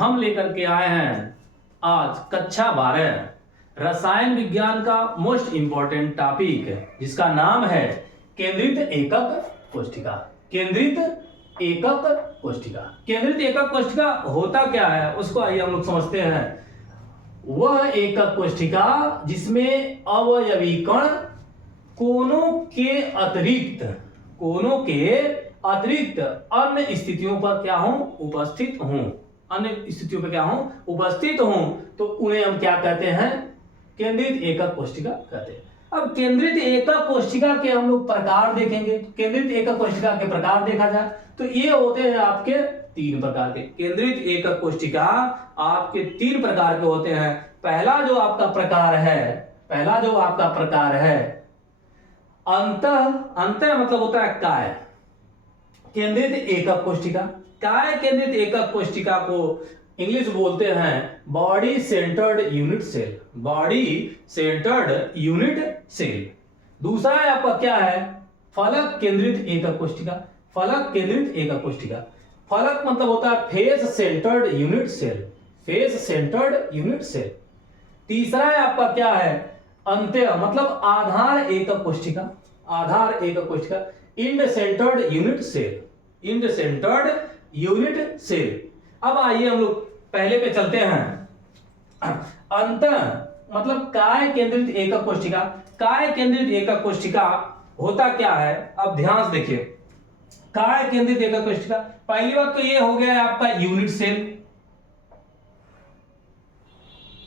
हम लेकर के आए हैं आज कक्षा 12 रसायन विज्ञान का मोस्ट इंपॉर्टेंट टॉपिक जिसका नाम है केंद्रित एकक कोष्ठिका। केंद्रित एकक कोष्ठिका। केंद्रित एकक कोष्ठिका होता क्या है उसको आइए हम लोग समझते हैं। वह एकक कोष्ठिका जिसमें अवयवी कण कोनों के अतिरिक्त अन्य स्थितियों पर क्या हों उपस्थित हों, अन्य स्थितियों पर क्या हों उपस्थित हों, तो उन्हें हम क्या कहते हैं केंद्रित एकक कोष्ठिका कहते हैं। अब केंद्रित एकक कोष्ठिका के हम लोग प्रकार देखेंगे। केंद्रित एकक कोष्ठिका के प्रकार देखा जाए तो ये होते हैं आपके तीन प्रकार के। केंद्रित एकक कोष्ठिका आपके तीन प्रकार के होते हैं। पहला जो आपका प्रकार है अंतः मतलब होता है काय केंद्रित एकक कोष्ठिका। काय केंद्रित एकक कोष्ठिका को इंग्लिश बोलते हैं body centred unit cell. Body centred unit cell. दूसरा है आपका क्या है फलक केंद्रित एकक कोष्ठिका। फलक केंद्रित एकक कोष्ठिका। फलक मतलब होता है face centred unit cell. Face centred unit cell. तीसरा है आपका क्या है अंत्य मतलब आधार एकक कोष्ठिका। आधार एकक कोष्ठिका end centred unit cell. End centred unit cell. अब आइए हम लोग पहले पे चलते हैं। अंतः मतलब काय केंद्रित एकक कोष्ठिका। काय केंद्रित एकक कोष्ठिका होता क्या है अब ध्यान से देखिए। काय केंद्रित एकक कोष्ठिका पहली बात तो ये हो गया है आपका यूनिट सेल।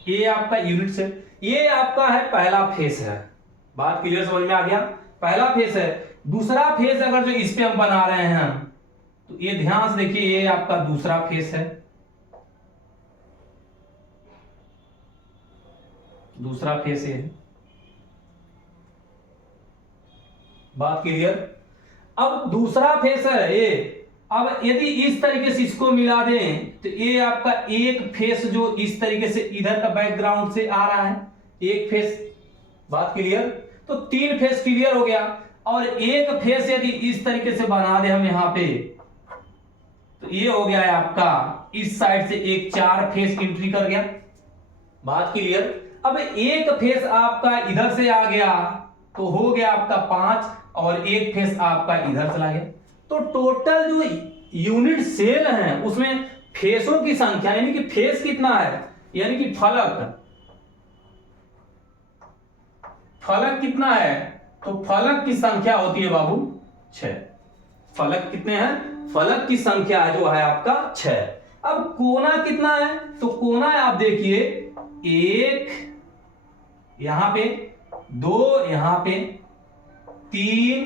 ये आपका यूनिट सेल। ये आपका है पहला फेस है। बात क्लियर समझ में आ गया। पहला फेस है। दूसरा फेस अगर जो इस पे हम बना रहे हैं तो ये ध्यान से देखिए ये आपका दूसरा फेस है। दूसरा फेस है। बात क्लियर। अब दूसरा फेस है ये। अब यदि इस तरीके से इसको मिला दें तो ये आपका एक फेस जो इस तरीके से इधर का बैकग्राउंड से आ रहा है एक फेस। बात क्लियर। तो तीन फेस क्लियर हो गया। और एक फेस यदि इस तरीके से बना दे हम यहां पे तो ये हो गया है आपका इस साइड से एक चार फेस एंट्री कर गया। बात क्लियर। अब एक फेस आपका इधर से आ गया तो हो गया आपका 5 और एक फेस आपका इधर चला गया। तो टोटल जो यूनिट सेल है उसमें फेसों की संख्या यानी कि फेस कितना है यानी कि फलक कितना है तो फलक की संख्या होती है बाबू 6। फलक कितने हैं फलक की संख्या जो है आपका 6। अब कोना कितना है तो कोना है आप देखिए 1 यहां पे 2 यहां पे 3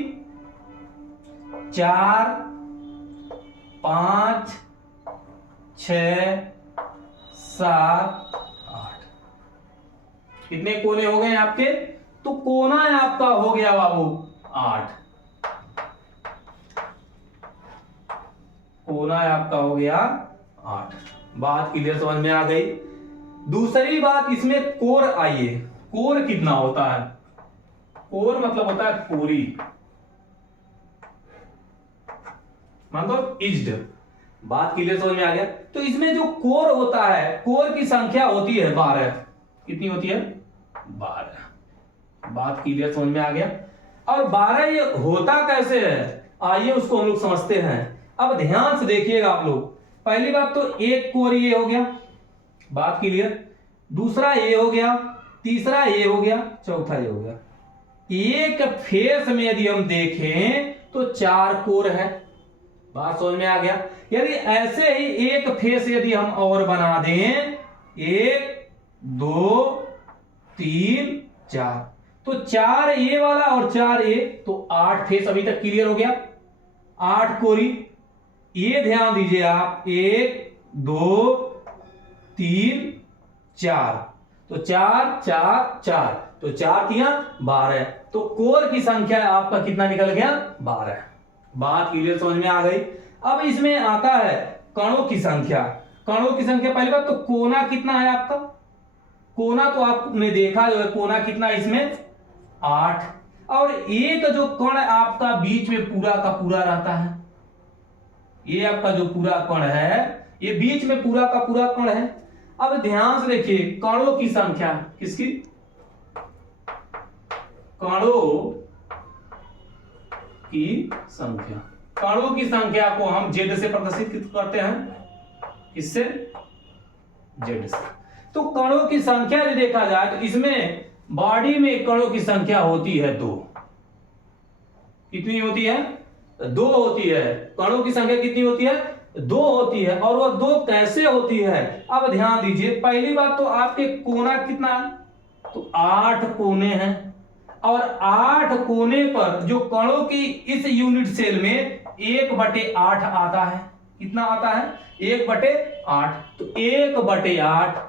4 5 6 7 8 कितने कोने हो गए आपके तो कोना है आपका हो गया बाबू 8। कोना है आपका हो गया 8। बात क्लियर समझ में आ गई। दूसरी बात इसमें कोर आइए। कोर कितना होता है। कोर मतलब होता है कोरी मतलब इज्ड। बात क्लियर समझ में आ गया। तो इसमें जो कोर होता है कोर की संख्या होती है 12। कितनी होती है 12। बात क्लियर समझ में आ गया। और 12 ये होता कैसे है आइए उसको हम लोग समझते हैं। अब ध्यान से देखिएगा आप लोग। पहली बात तो एक कोर ये हो गया। बात क्लियर। दूसरा ये हो गया। तीसरा ये हो गया। चौथा ये हो गया। एक फेस में यदि हम देखें तो 4 कोर है। बात समझ में आ गया। यदि ऐसे ही एक फेस यदि हम और बना दें 1 2 3 4 तो 4 ये वाला और 4 ये तो 8 फेस अभी तक क्लियर हो गया। 8 कोरी। ये ध्यान दीजिए आप 1 2 3 4 तो 4 4 4 तो 4 3 12 तो कोर की संख्या आपका कितना निकल गया 12। बात क्लियर समझ में आ गई। अब इसमें आता है कणों की संख्या। कणों की संख्या पहली बात तो कोना कितना है आपका। कोना तो आपने देखा जो है कोना कितना इसमें 8। और एक जो कण आपका बीच में पूरा का पूरा रहता है ये आपका जो पूरा कण है ये बीच में पूरा का पूरा कण है। अब ध्यान से देखिए कणों की संख्या, किसकी? कणों की संख्या। कणों की संख्या को हम जेड से प्रदर्शित करते हैं, किससे? जेड से। तो कणों की संख्या यदि देखा जाए तो इसमें बॉडी में कणों की संख्या होती है 2। कितनी होती है? 2 होती है। कणों की संख्या कितनी होती है? 2 होती है। और वो 2 कैसे होती है? अब ध्यान दीजिए, पहली बात तो आपके कोना कितना है? तो 8 कोने हैं, और 8 कोने पर जो कणों की इस यूनिट सेल में 1/8 आता है। कितना आता है? 1/8। तो 1/8,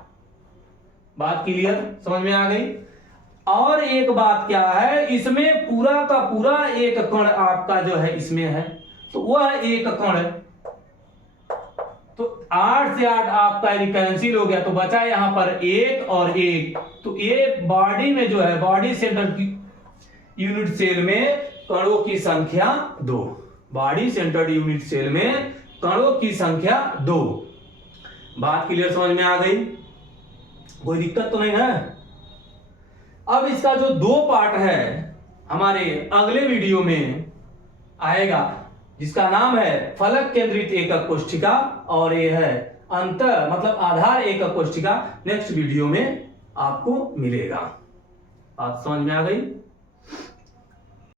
बात क्लियर, समझ में आ गई? और एक बात क्या है, इसमें पूरा का पूरा एक कण आपका जो है इसमें है, तो वह एक कण है। तो 8 से 8 आपका यदि कैंसिल हो गया तो बचा यहां पर 1 और 1। तो एक बॉडी में जो है, बॉडी सेंटर की यूनिट सेल में कणों की संख्या 2। बॉडी सेंटर्ड यूनिट सेल में कणों की संख्या 2। बात क्लियर, समझ में आ गई? कोई दिक्कत तो नहीं है? अब इसका जो 2 पार्ट है हमारे अगले वीडियो में आएगा, जिसका नाम है फलक केंद्रित एकक कोशिका, और ये है अंतर मतलब आधार एकक कोशिका। नेक्स्ट वीडियो में आपको मिलेगा। बात समझ में आ गई?